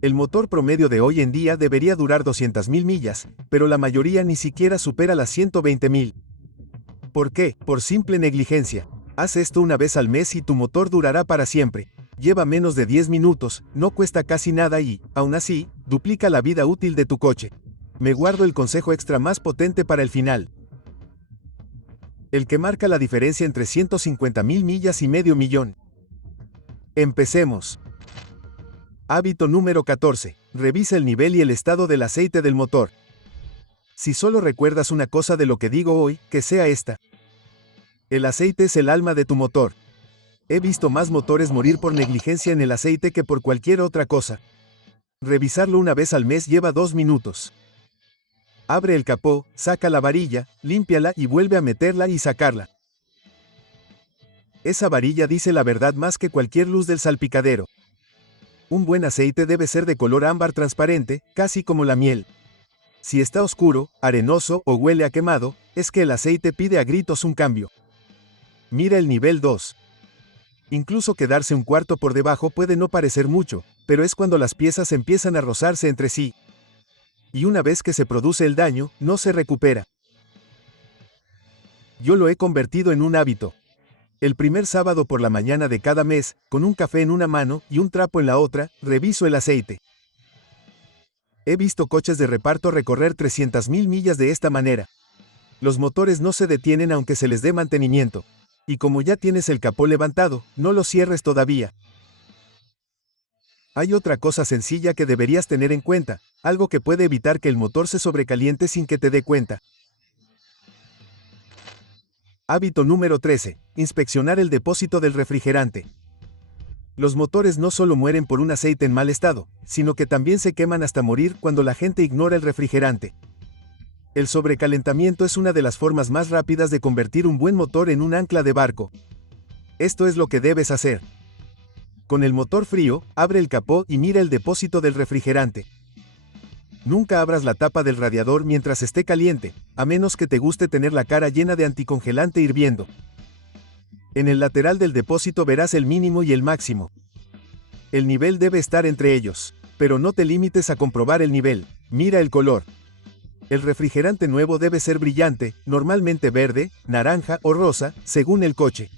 El motor promedio de hoy en día debería durar 200.000 millas, pero la mayoría ni siquiera supera las 120.000. ¿Por qué? Por simple negligencia. Haz esto una vez al mes y tu motor durará para siempre. Lleva menos de 10 minutos, no cuesta casi nada y, aún así, duplica la vida útil de tu coche. Me guardo el consejo extra más potente para el final. El que marca la diferencia entre 150.000 millas y medio millón. Empecemos. Hábito número 14. Revisa el nivel y el estado del aceite del motor. Si solo recuerdas una cosa de lo que digo hoy, que sea esta. El aceite es el alma de tu motor. He visto más motores morir por negligencia en el aceite que por cualquier otra cosa. Revisarlo una vez al mes lleva 2 minutos. Abre el capó, saca la varilla, límpiala y vuelve a meterla y sacarla. Esa varilla dice la verdad más que cualquier luz del salpicadero. Un buen aceite debe ser de color ámbar transparente, casi como la miel. Si está oscuro, arenoso o huele a quemado, es que el aceite pide a gritos un cambio. Mira el nivel 2. Incluso quedarse un cuarto por debajo puede no parecer mucho, pero es cuando las piezas empiezan a rozarse entre sí. Y una vez que se produce el daño, no se recupera. Yo lo he convertido en un hábito. El primer sábado por la mañana de cada mes, con un café en una mano y un trapo en la otra, reviso el aceite. He visto coches de reparto recorrer 300.000 millas de esta manera. Los motores no se detienen aunque se les dé mantenimiento. Y como ya tienes el capó levantado, no lo cierres todavía. Hay otra cosa sencilla que deberías tener en cuenta, algo que puede evitar que el motor se sobrecaliente sin que te dé cuenta. Hábito número 13. Inspeccionar el depósito del refrigerante. Los motores no solo mueren por un aceite en mal estado, sino que también se queman hasta morir cuando la gente ignora el refrigerante. El sobrecalentamiento es una de las formas más rápidas de convertir un buen motor en un ancla de barco. Esto es lo que debes hacer. Con el motor frío, abre el capó y mira el depósito del refrigerante. Nunca abras la tapa del radiador mientras esté caliente, a menos que te guste tener la cara llena de anticongelante hirviendo. En el lateral del depósito verás el mínimo y el máximo. El nivel debe estar entre ellos, pero no te limites a comprobar el nivel, mira el color. El refrigerante nuevo debe ser brillante, normalmente verde, naranja o rosa, según el coche.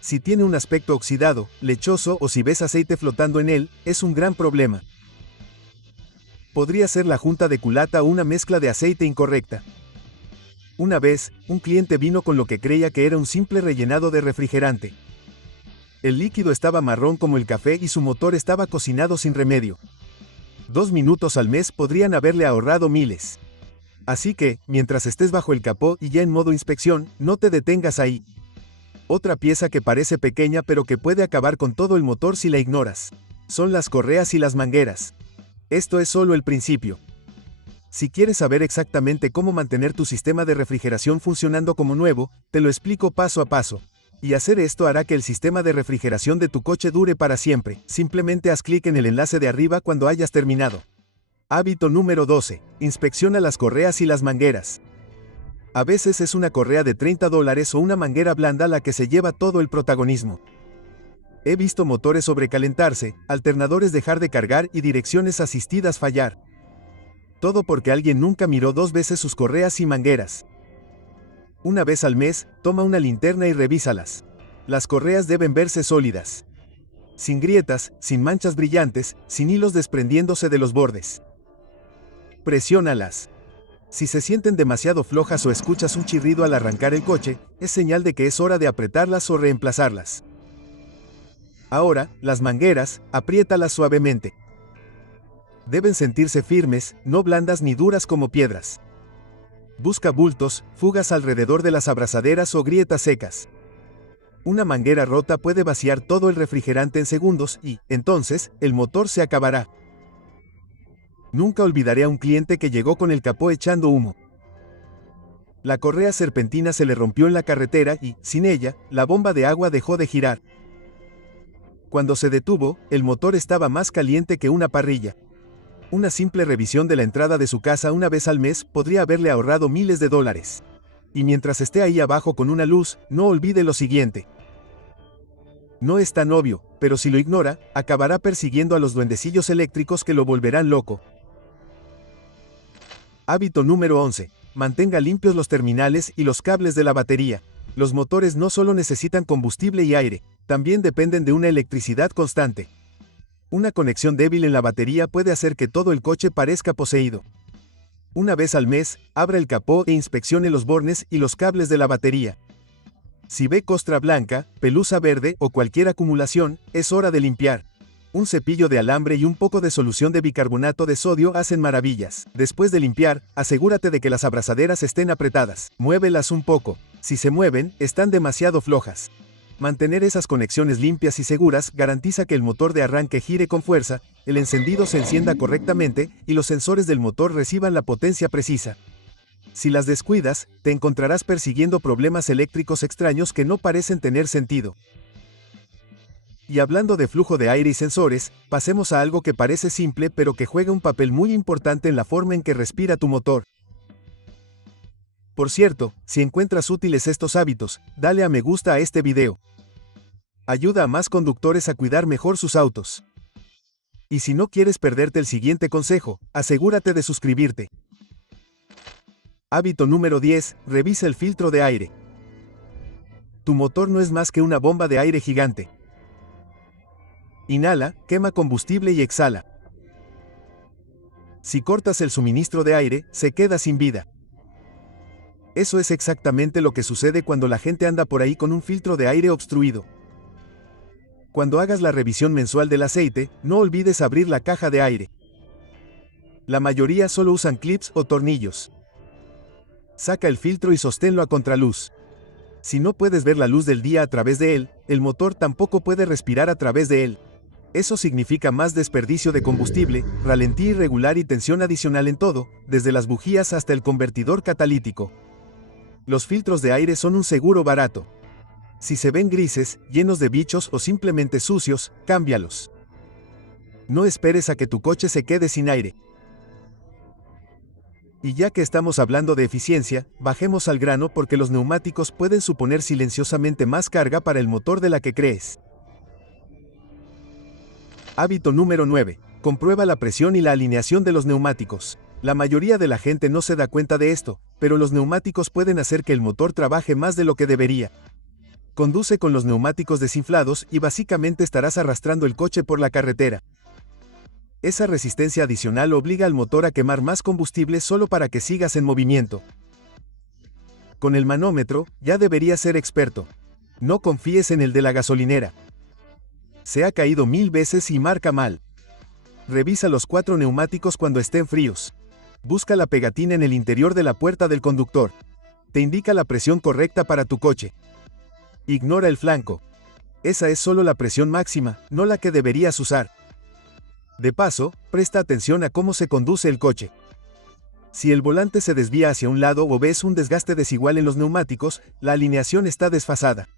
Si tiene un aspecto oxidado, lechoso o si ves aceite flotando en él, es un gran problema. Podría ser la junta de culata o una mezcla de aceite incorrecta. Una vez, un cliente vino con lo que creía que era un simple rellenado de refrigerante. El líquido estaba marrón como el café y su motor estaba cocinado sin remedio. 2 minutos al mes podrían haberle ahorrado miles. Así que, mientras estés bajo el capó y ya en modo inspección, no te detengas ahí. Otra pieza que parece pequeña pero que puede acabar con todo el motor si la ignoras. Son las correas y las mangueras. Esto es solo el principio. Si quieres saber exactamente cómo mantener tu sistema de refrigeración funcionando como nuevo, te lo explico paso a paso. Y hacer esto hará que el sistema de refrigeración de tu coche dure para siempre. Simplemente haz clic en el enlace de arriba cuando hayas terminado. Hábito número 12. Inspecciona las correas y las mangueras. A veces es una correa de $30 o una manguera blanda la que se lleva todo el protagonismo. He visto motores sobrecalentarse, alternadores dejar de cargar y direcciones asistidas fallar. Todo porque alguien nunca miró 2 veces sus correas y mangueras. Una vez al mes, toma una linterna y revísalas. Las correas deben verse sólidas. Sin grietas, sin manchas brillantes, sin hilos desprendiéndose de los bordes. Presiónalas. Si se sienten demasiado flojas o escuchas un chirrido al arrancar el coche, es señal de que es hora de apretarlas o reemplazarlas. Ahora, las mangueras, apriétalas suavemente. Deben sentirse firmes, no blandas ni duras como piedras. Busca bultos, fugas alrededor de las abrazaderas o grietas secas. Una manguera rota puede vaciar todo el refrigerante en segundos y, entonces, el motor se acabará. Nunca olvidaré a un cliente que llegó con el capó echando humo. La correa serpentina se le rompió en la carretera y, sin ella, la bomba de agua dejó de girar. Cuando se detuvo, el motor estaba más caliente que una parrilla. Una simple revisión de la entrada de su casa una vez al mes podría haberle ahorrado miles de dólares. Y mientras esté ahí abajo con una luz, no olvide lo siguiente. No es tan obvio, pero si lo ignora, acabará persiguiendo a los duendecillos eléctricos que lo volverán loco. Hábito número 11. Mantenga limpios los terminales y los cables de la batería. Los motores no solo necesitan combustible y aire, también dependen de una electricidad constante. Una conexión débil en la batería puede hacer que todo el coche parezca poseído. Una vez al mes, abra el capó e inspeccione los bornes y los cables de la batería. Si ve costra blanca, pelusa verde o cualquier acumulación, es hora de limpiar. Un cepillo de alambre y un poco de solución de bicarbonato de sodio hacen maravillas. Después de limpiar, asegúrate de que las abrazaderas estén apretadas. Muévelas un poco. Si se mueven, están demasiado flojas. Mantener esas conexiones limpias y seguras garantiza que el motor de arranque gire con fuerza, el encendido se encienda correctamente y los sensores del motor reciban la potencia precisa. Si las descuidas, te encontrarás persiguiendo problemas eléctricos extraños que no parecen tener sentido. Y hablando de flujo de aire y sensores, pasemos a algo que parece simple pero que juega un papel muy importante en la forma en que respira tu motor. Por cierto, si encuentras útiles estos hábitos, dale a me gusta a este video. Ayuda a más conductores a cuidar mejor sus autos. Y si no quieres perderte el siguiente consejo, asegúrate de suscribirte. Hábito número 10. Revisa el filtro de aire. Tu motor no es más que una bomba de aire gigante. Inhala, quema combustible y exhala. Si cortas el suministro de aire, se queda sin vida. Eso es exactamente lo que sucede cuando la gente anda por ahí con un filtro de aire obstruido. Cuando hagas la revisión mensual del aceite, no olvides abrir la caja de aire. La mayoría solo usan clips o tornillos. Saca el filtro y sosténlo a contraluz. Si no puedes ver la luz del día a través de él, el motor tampoco puede respirar a través de él. Eso significa más desperdicio de combustible, ralentí irregular y tensión adicional en todo, desde las bujías hasta el convertidor catalítico. Los filtros de aire son un seguro barato. Si se ven grises, llenos de bichos o simplemente sucios, cámbialos. No esperes a que tu coche se quede sin aire. Y ya que estamos hablando de eficiencia, bajemos al grano porque los neumáticos pueden suponer silenciosamente más carga para el motor de la que crees. Hábito número 9. Comprueba la presión y la alineación de los neumáticos. La mayoría de la gente no se da cuenta de esto, pero los neumáticos pueden hacer que el motor trabaje más de lo que debería. Conduce con los neumáticos desinflados y básicamente estarás arrastrando el coche por la carretera. Esa resistencia adicional obliga al motor a quemar más combustible solo para que sigas en movimiento. Con el manómetro, ya deberías ser experto. No confíes en el de la gasolinera. Se ha caído 1000 veces y marca mal. Revisa los 4 neumáticos cuando estén fríos. Busca la pegatina en el interior de la puerta del conductor. Te indica la presión correcta para tu coche. Ignora el flanco. Esa es solo la presión máxima, no la que deberías usar. De paso, presta atención a cómo se conduce el coche. Si el volante se desvía hacia un lado o ves un desgaste desigual en los neumáticos, la alineación está desfasada.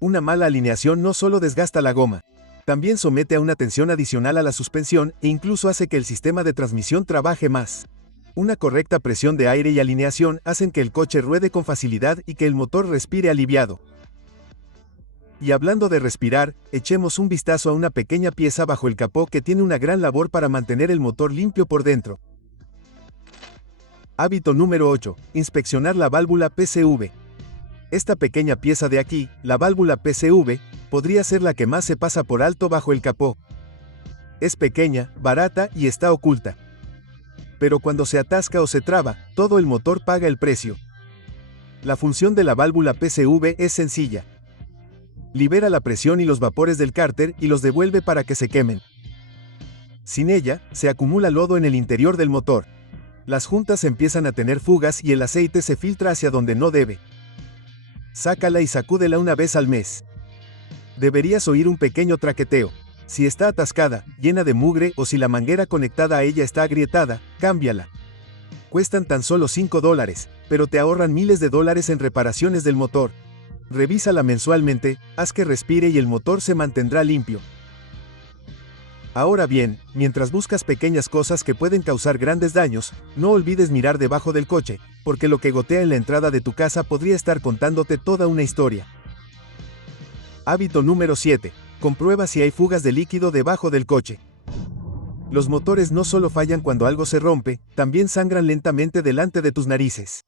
Una mala alineación no solo desgasta la goma, también somete a una tensión adicional a la suspensión e incluso hace que el sistema de transmisión trabaje más. Una correcta presión de aire y alineación hacen que el coche ruede con facilidad y que el motor respire aliviado. Y hablando de respirar, echemos un vistazo a una pequeña pieza bajo el capó que tiene una gran labor para mantener el motor limpio por dentro. Hábito número 8. Inspeccionar la válvula PCV. Esta pequeña pieza de aquí, la válvula PCV, podría ser la que más se pasa por alto bajo el capó. Es pequeña, barata y está oculta. Pero cuando se atasca o se traba, todo el motor paga el precio. La función de la válvula PCV es sencilla. Libera la presión y los vapores del cárter y los devuelve para que se quemen. Sin ella, se acumula lodo en el interior del motor. Las juntas empiezan a tener fugas y el aceite se filtra hacia donde no debe. Sácala y sacúdela una vez al mes. Deberías oír un pequeño traqueteo. Si está atascada, llena de mugre o si la manguera conectada a ella está agrietada, cámbiala. Cuestan tan solo $5, pero te ahorran miles de dólares en reparaciones del motor. Revísala mensualmente, haz que respire y el motor se mantendrá limpio. Ahora bien, mientras buscas pequeñas cosas que pueden causar grandes daños, no olvides mirar debajo del coche, porque lo que gotea en la entrada de tu casa podría estar contándote toda una historia. Hábito número 7. Comprueba si hay fugas de líquido debajo del coche. Los motores no solo fallan cuando algo se rompe, también sangran lentamente delante de tus narices.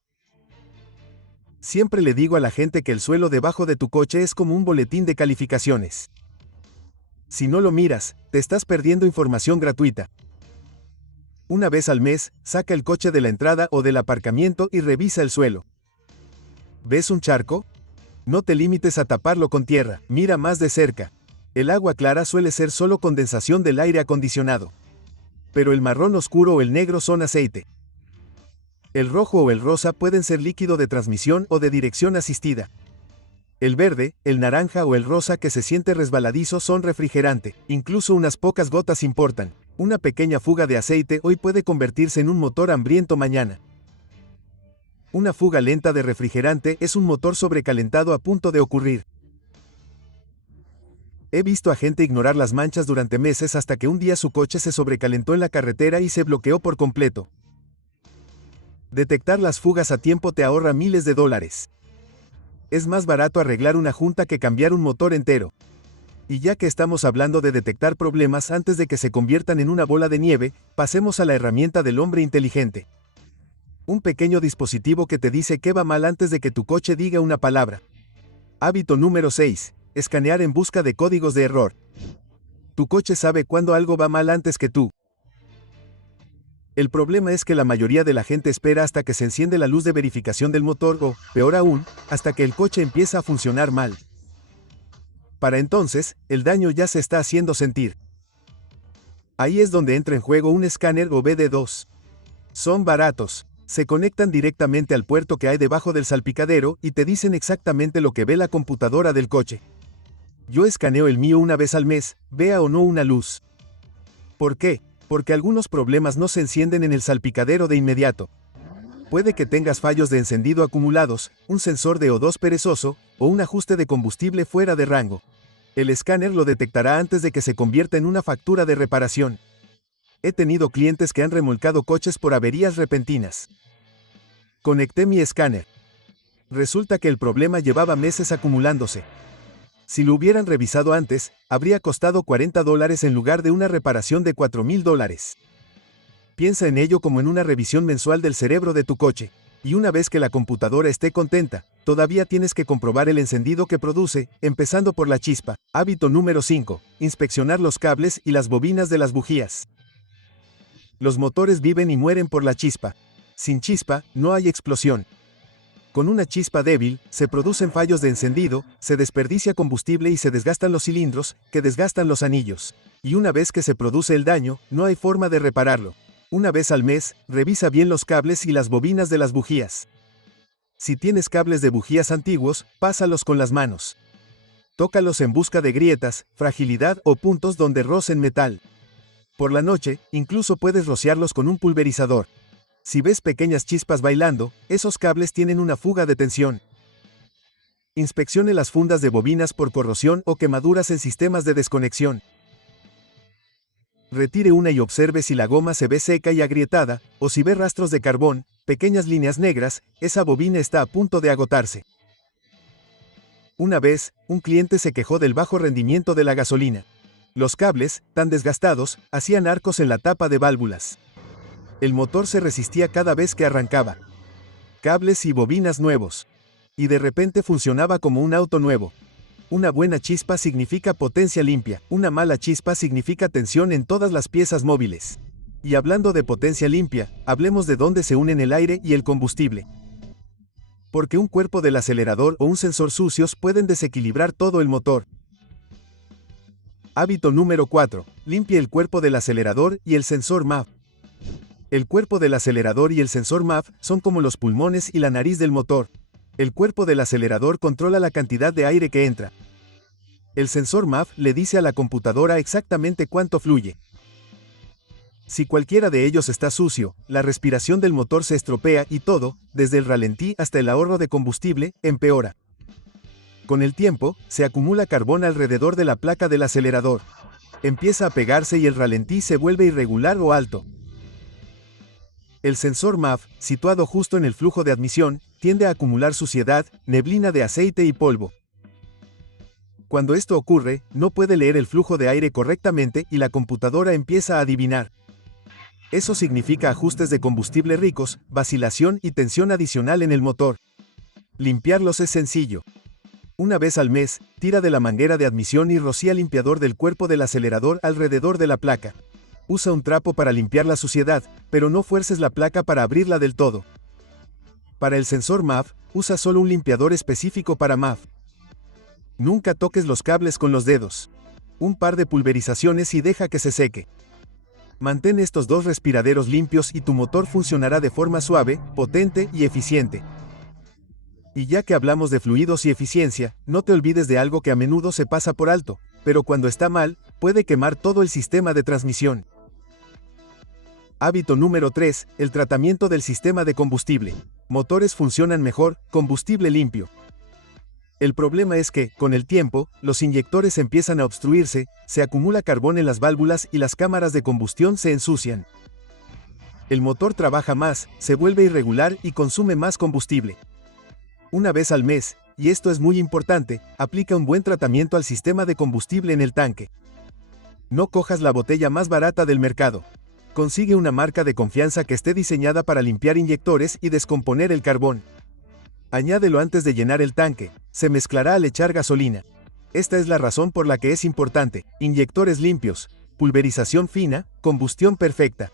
Siempre le digo a la gente que el suelo debajo de tu coche es como un boletín de calificaciones. Si no lo miras, te estás perdiendo información gratuita. Una vez al mes, saca el coche de la entrada o del aparcamiento y revisa el suelo. ¿Ves un charco? No te limites a taparlo con tierra, mira más de cerca. El agua clara suele ser solo condensación del aire acondicionado. Pero el marrón oscuro o el negro son aceite. El rojo o el rosa pueden ser líquido de transmisión o de dirección asistida. El verde, el naranja o el rosa que se siente resbaladizo son refrigerante, incluso unas pocas gotas importan. Una pequeña fuga de aceite hoy puede convertirse en un motor hambriento mañana. Una fuga lenta de refrigerante es un motor sobrecalentado a punto de ocurrir. He visto a gente ignorar las manchas durante meses hasta que un día su coche se sobrecalentó en la carretera y se bloqueó por completo. Detectar las fugas a tiempo te ahorra miles de dólares. Es más barato arreglar una junta que cambiar un motor entero. Y ya que estamos hablando de detectar problemas antes de que se conviertan en una bola de nieve, pasemos a la herramienta del hombre inteligente. Un pequeño dispositivo que te dice qué va mal antes de que tu coche diga una palabra. Hábito número 6. Escanear en busca de códigos de error. Tu coche sabe cuándo algo va mal antes que tú. El problema es que la mayoría de la gente espera hasta que se enciende la luz de verificación del motor o, peor aún, hasta que el coche empieza a funcionar mal. Para entonces, el daño ya se está haciendo sentir. Ahí es donde entra en juego un escáner o BD2. Son baratos. Se conectan directamente al puerto que hay debajo del salpicadero y te dicen exactamente lo que ve la computadora del coche. Yo escaneo el mío una vez al mes, vea o no una luz. ¿Por qué? Porque algunos problemas no se encienden en el salpicadero de inmediato. Puede que tengas fallos de encendido acumulados, un sensor de O2 perezoso, o un ajuste de combustible fuera de rango. El escáner lo detectará antes de que se convierta en una factura de reparación. He tenido clientes que han remolcado coches por averías repentinas. Conecté mi escáner. Resulta que el problema llevaba meses acumulándose. Si lo hubieran revisado antes, habría costado $40 en lugar de una reparación de $4,000. Piensa en ello como en una revisión mensual del cerebro de tu coche, y una vez que la computadora esté contenta, todavía tienes que comprobar el encendido que produce, empezando por la chispa. Hábito número 5. Inspeccionar los cables y las bobinas de las bujías. Los motores viven y mueren por la chispa. Sin chispa, no hay explosión. Con una chispa débil, se producen fallos de encendido, se desperdicia combustible y se desgastan los cilindros, que desgastan los anillos. Y una vez que se produce el daño, no hay forma de repararlo. Una vez al mes, revisa bien los cables y las bobinas de las bujías. Si tienes cables de bujías antiguos, pásalos con las manos. Tócalos en busca de grietas, fragilidad o puntos donde rocen metal. Por la noche, incluso puedes rociarlos con un pulverizador. Si ves pequeñas chispas bailando, esos cables tienen una fuga de tensión. Inspeccione las fundas de bobinas por corrosión o quemaduras en sistemas de desconexión. Retire una y observe si la goma se ve seca y agrietada, o si ve rastros de carbón, pequeñas líneas negras, esa bobina está a punto de agotarse. Una vez, un cliente se quejó del bajo rendimiento de la gasolina. Los cables, tan desgastados, hacían arcos en la tapa de válvulas. El motor se resistía cada vez que arrancaba. Cables y bobinas nuevos. Y de repente funcionaba como un auto nuevo. Una buena chispa significa potencia limpia, una mala chispa significa tensión en todas las piezas móviles. Y hablando de potencia limpia, hablemos de dónde se unen el aire y el combustible. Porque un cuerpo del acelerador o un sensor sucios pueden desequilibrar todo el motor. Hábito número 4. Limpie el cuerpo del acelerador y el sensor MAF. El cuerpo del acelerador y el sensor MAF son como los pulmones y la nariz del motor. El cuerpo del acelerador controla la cantidad de aire que entra. El sensor MAF le dice a la computadora exactamente cuánto fluye. Si cualquiera de ellos está sucio, la respiración del motor se estropea y todo, desde el ralentí hasta el ahorro de combustible, empeora. Con el tiempo, se acumula carbón alrededor de la placa del acelerador. Empieza a pegarse y el ralentí se vuelve irregular o alto. El sensor MAF, situado justo en el flujo de admisión, tiende a acumular suciedad, neblina de aceite y polvo. Cuando esto ocurre, no puede leer el flujo de aire correctamente y la computadora empieza a adivinar. Eso significa ajustes de combustible ricos, vacilación y tensión adicional en el motor. Limpiarlos es sencillo. Una vez al mes, tira de la manguera de admisión y rocía limpiador del cuerpo del acelerador alrededor de la placa. Usa un trapo para limpiar la suciedad, pero no fuerces la placa para abrirla del todo. Para el sensor MAV, usa solo un limpiador específico para MAV. Nunca toques los cables con los dedos. Un par de pulverizaciones y deja que se seque. Mantén estos dos respiraderos limpios y tu motor funcionará de forma suave, potente y eficiente. Y ya que hablamos de fluidos y eficiencia, no te olvides de algo que a menudo se pasa por alto, pero cuando está mal, puede quemar todo el sistema de transmisión. Hábito número 3, el tratamiento del sistema de combustible. Motores funcionan mejor, combustible limpio. El problema es que, con el tiempo, los inyectores empiezan a obstruirse, se acumula carbón en las válvulas y las cámaras de combustión se ensucian. El motor trabaja más, se vuelve irregular y consume más combustible. Una vez al mes, y esto es muy importante, aplica un buen tratamiento al sistema de combustible en el tanque. No cojas la botella más barata del mercado. Consigue una marca de confianza que esté diseñada para limpiar inyectores y descomponer el carbón. Añádelo antes de llenar el tanque, se mezclará al echar gasolina. Esta es la razón por la que es importante: inyectores limpios, pulverización fina, combustión perfecta.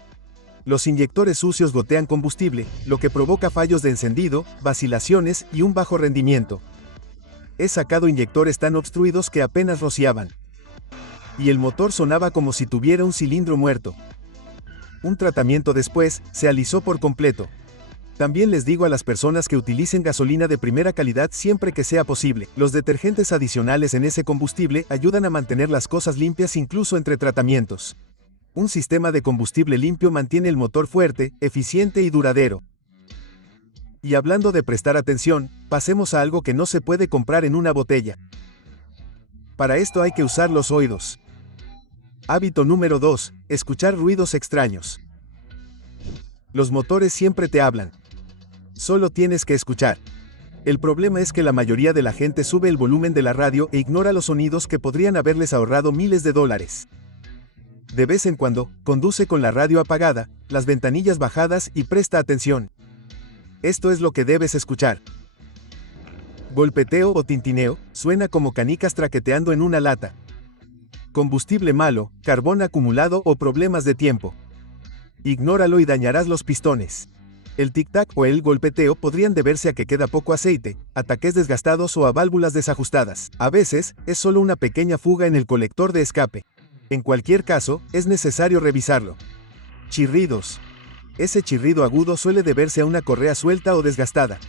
Los inyectores sucios gotean combustible, lo que provoca fallos de encendido, vacilaciones y un bajo rendimiento. He sacado inyectores tan obstruidos que apenas rociaban. Y el motor sonaba como si tuviera un cilindro muerto. Un tratamiento después, se alisó por completo. También les digo a las personas que utilicen gasolina de primera calidad siempre que sea posible. Los detergentes adicionales en ese combustible ayudan a mantener las cosas limpias incluso entre tratamientos. Un sistema de combustible limpio mantiene el motor fuerte, eficiente y duradero. Y hablando de prestar atención, pasemos a algo que no se puede comprar en una botella. Para esto hay que usar los oídos. Hábito número 2, escuchar ruidos extraños. Los motores siempre te hablan. Solo tienes que escuchar. El problema es que la mayoría de la gente sube el volumen de la radio e ignora los sonidos que podrían haberles ahorrado miles de dólares. De vez en cuando, conduce con la radio apagada, las ventanillas bajadas y presta atención. Esto es lo que debes escuchar. Golpeteo o tintineo, suena como canicas traqueteando en una lata. Combustible malo, carbón acumulado o problemas de tiempo. Ignóralo y dañarás los pistones. El tic-tac o el golpeteo podrían deberse a que queda poco aceite, a taques desgastados o a válvulas desajustadas. A veces, es solo una pequeña fuga en el colector de escape. En cualquier caso, es necesario revisarlo. Chirridos. Ese chirrido agudo suele deberse a una correa suelta o desgastada.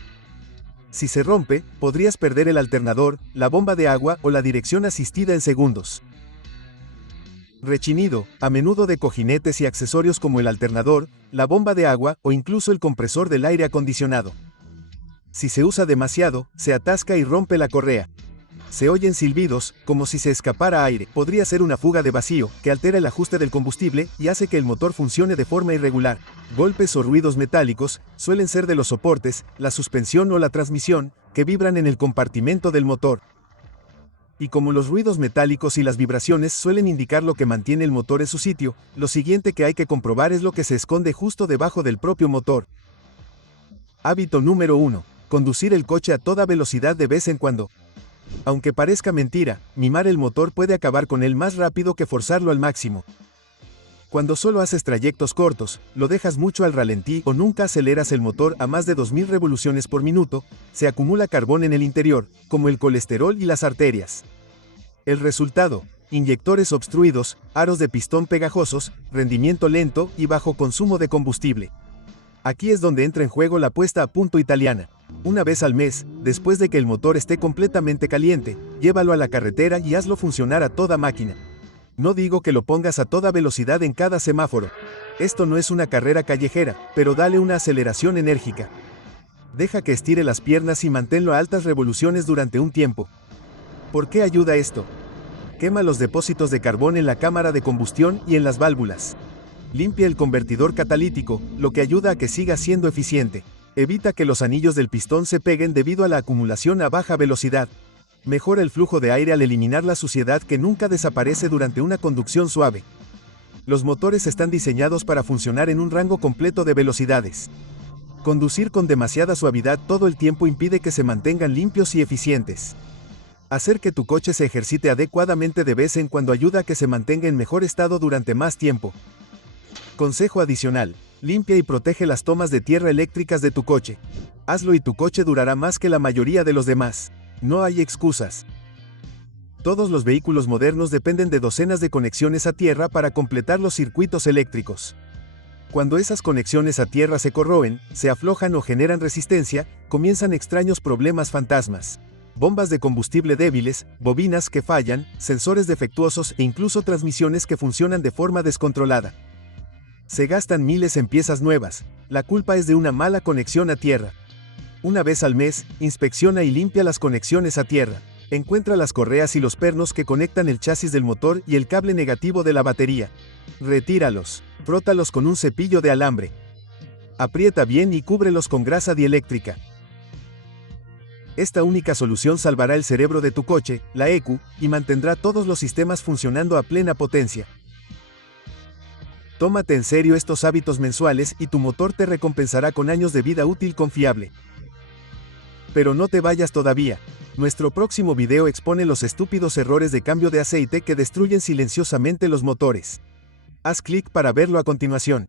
Si se rompe, podrías perder el alternador, la bomba de agua o la dirección asistida en segundos. Rechinido, a menudo de cojinetes y accesorios como el alternador, la bomba de agua o incluso el compresor del aire acondicionado. Si se usa demasiado, se atasca y rompe la correa. Se oyen silbidos, como si se escapara aire. Podría ser una fuga de vacío, que altera el ajuste del combustible y hace que el motor funcione de forma irregular. Golpes o ruidos metálicos, suelen ser de los soportes, la suspensión o la transmisión, que vibran en el compartimento del motor. Y como los ruidos metálicos y las vibraciones suelen indicar lo que mantiene el motor en su sitio, lo siguiente que hay que comprobar es lo que se esconde justo debajo del propio motor. Hábito número 1. Conducir el coche a toda velocidad de vez en cuando. Aunque parezca mentira, mimar el motor puede acabar con él más rápido que forzarlo al máximo. Cuando solo haces trayectos cortos, lo dejas mucho al ralentí o nunca aceleras el motor a más de 2000 revoluciones por minuto, se acumula carbón en el interior, como el colesterol y las arterias. El resultado: inyectores obstruidos, aros de pistón pegajosos, rendimiento lento y bajo consumo de combustible. Aquí es donde entra en juego la puesta a punto italiana. Una vez al mes, después de que el motor esté completamente caliente, llévalo a la carretera y hazlo funcionar a toda máquina. No digo que lo pongas a toda velocidad en cada semáforo. Esto no es una carrera callejera, pero dale una aceleración enérgica. Deja que estire las piernas y manténlo a altas revoluciones durante un tiempo. ¿Por qué ayuda esto? Quema los depósitos de carbón en la cámara de combustión y en las válvulas. Limpia el convertidor catalítico, lo que ayuda a que siga siendo eficiente. Evita que los anillos del pistón se peguen debido a la acumulación a baja velocidad. Mejora el flujo de aire al eliminar la suciedad que nunca desaparece durante una conducción suave. Los motores están diseñados para funcionar en un rango completo de velocidades. Conducir con demasiada suavidad todo el tiempo impide que se mantengan limpios y eficientes. Hacer que tu coche se ejercite adecuadamente de vez en cuando ayuda a que se mantenga en mejor estado durante más tiempo. Consejo adicional: limpia y protege las tomas de tierra eléctricas de tu coche. Hazlo y tu coche durará más que la mayoría de los demás. No hay excusas. Todos los vehículos modernos dependen de docenas de conexiones a tierra para completar los circuitos eléctricos. Cuando esas conexiones a tierra se corroen, se aflojan o generan resistencia, comienzan extraños problemas fantasmas. Bombas de combustible débiles, bobinas que fallan, sensores defectuosos e incluso transmisiones que funcionan de forma descontrolada. Se gastan miles en piezas nuevas. La culpa es de una mala conexión a tierra. Una vez al mes, inspecciona y limpia las conexiones a tierra. Encuentra las correas y los pernos que conectan el chasis del motor y el cable negativo de la batería. Retíralos. Frótalos con un cepillo de alambre. Aprieta bien y cúbrelos con grasa dieléctrica. Esta única solución salvará el cerebro de tu coche, la ECU, y mantendrá todos los sistemas funcionando a plena potencia. Tómate en serio estos hábitos mensuales y tu motor te recompensará con años de vida útil confiable. Pero no te vayas todavía. Nuestro próximo video expone los estúpidos errores de cambio de aceite que destruyen silenciosamente los motores. Haz clic para verlo a continuación.